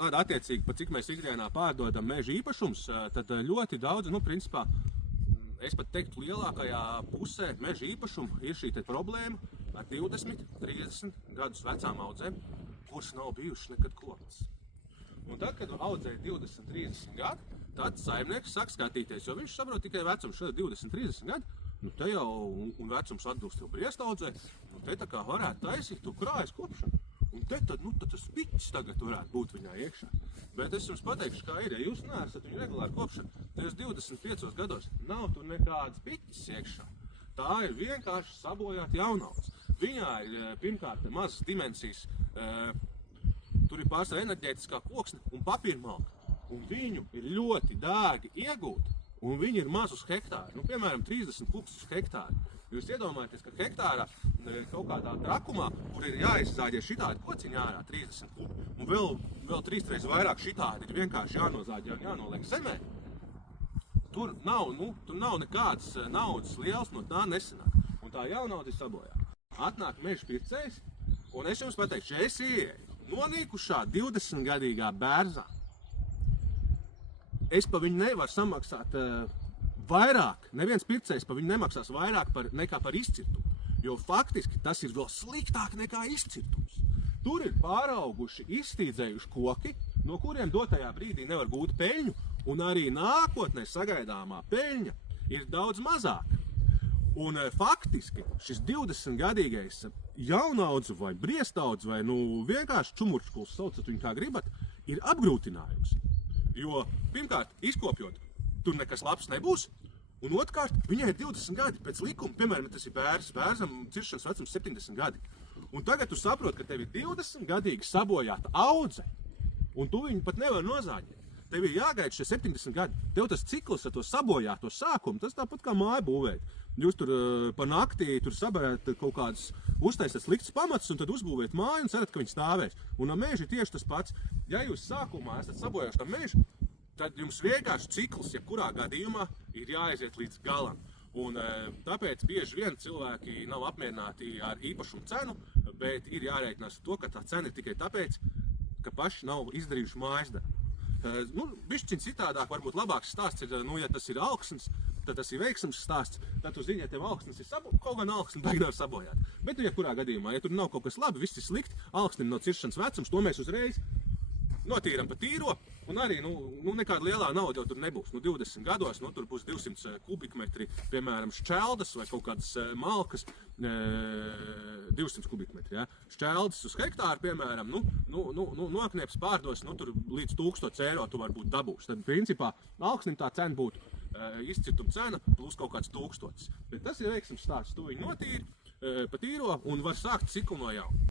attiecīgi, pa cik mēs ikdienā pārdodam meža īpašums, tad ļoti daudz, principā, es pat teiktu, lielākajā pusē meža īpašumu ir šī te problēma ar 20, 30 gadus vecām audzēm, kuras nav bijušas nekad koptas. Un tad, kad audzē 20, 30 gadu, tad saimnieks sāk skatīties, jo viņš saprot tikai vecums šeit 20, 30 gadu, te jau, un vecums atbilst jau briestaudzē, te tā kā varētu taisīt to krājas kopšanu. Un te tad, tas piķis tagad varētu būt viņā iekšā. Bet es jums pateikšu, kā ir, ja jūs neesat viņu regulāri kopšanu, tajos 25 gados nav tur nekādas piķis iekšā. Tā ir vienkārši sabojāta jaunaudze. Viņā ir pirmkārt mazas dimensijas, tur ir pārsvarā enerģētiskā koksne un papīrmalka. Un viņu ir ļoti dārgi iegūt, un viņi ir maz uz hektāru. Piemēram, 30 kubus uz hektāru. Jūs iedomājaties, ka hektārā kaut kādā trakumā, kur ir jāizzāģē šitādi kociņi ārā 30 kubi, un vēl 3 reizes vairāk šitādi ir vienkārši jānozāģē un jānoliek zemē, tur nav nekādas naudas liels no tā nesanāk. Un tā jaunauda ir sabojāta. Atnāk meža pircējs, un es jums pateikšu, ja es ieeju nonīkušā 20-gadīgā bērzā, es pa viņu nevaru samaksāt vairāk, neviens pircējs pa viņu nemaksās vairāk nekā par izcirtumu, jo faktiski tas ir vēl sliktāk nekā izcirtums. Tur ir pārauguši, izstīdzējuši koki, no kuriem dotajā brīdī nevar gūt peļņu, un arī nākotnē sagaidāmā peļņa ir daudz mazāka. Un faktiski šis 20-gadīgais jaunaudze vai briestaudze vai vienkārši čumurškuls, saucat viņu kā gribat, ir apgrūtinājums. Jo pirmkārt, izkopjot, tur nekas labs nebūs, un otrkārt, viņai ir 20 gadi pēc likuma, piemēram, tas ir bērzam ciršanas vecums 70 gadi. Un tagad tu saproti, ka tev ir 20-gadīga sabojāta audze, un tu viņu pat nevar nozāģēt. Tev ir jāgaida šie 70 gadi. Tev tas cikls ar to sabojāto sākumu, tas tāpat kā māju būvēt. Jūs tur pa naktī sabērāt kaut kādas uztaisat sliktas pamatus, un tad uzbūvēt māju un cerat, ka viņi stāvēs. Un ar mežu ir tieši tas pats. Ja jūs sākumā esat sabojājuši tam mežu, tad jums vienkārši cikls, jebkurā gadījumā, ir jāaiziet līdz galam. Un tāpēc bieži vien cilvēki nav apmierināti ar īpašumu cenu, bet ir jārēķinās to, ka tā cena ir tikai tāpēc, ka paši nav izdarījuši mājas darbu. Bišķiņ citādāk, varbūt labāks stāsts ir, ja tas ir alksnis, tad tas ir veiksmes stāsts, tad tu zini, ja tev alksnis ir kaut gan alksni tagad nav sabojāt. Bet, jebkurā gadījumā, ja tur nav kaut kas labi, viss ir slikti, alksnim nav ciršanas vecums, to mēs uzreiz notīram pa tīro, un arī nekāda lielā nauda jau tur nebūs. 20 gados tur būs 200 kubikmetri, piemēram, šķeldas vai kaut kādas malkas, 200 kubikmetri, ja? Šķeldas uz hektāru, piemēram, noknieps pārdos, tur līdz 1000 eiro tu varbūt dabūs. Tad, principā, alksnim tā cena būtu izcirtuma cena plus kaut kāds 1000. Bet tas ir veiksmes stāsts, tu viņu notīri pa tīro un var sākt ciklu no jauna.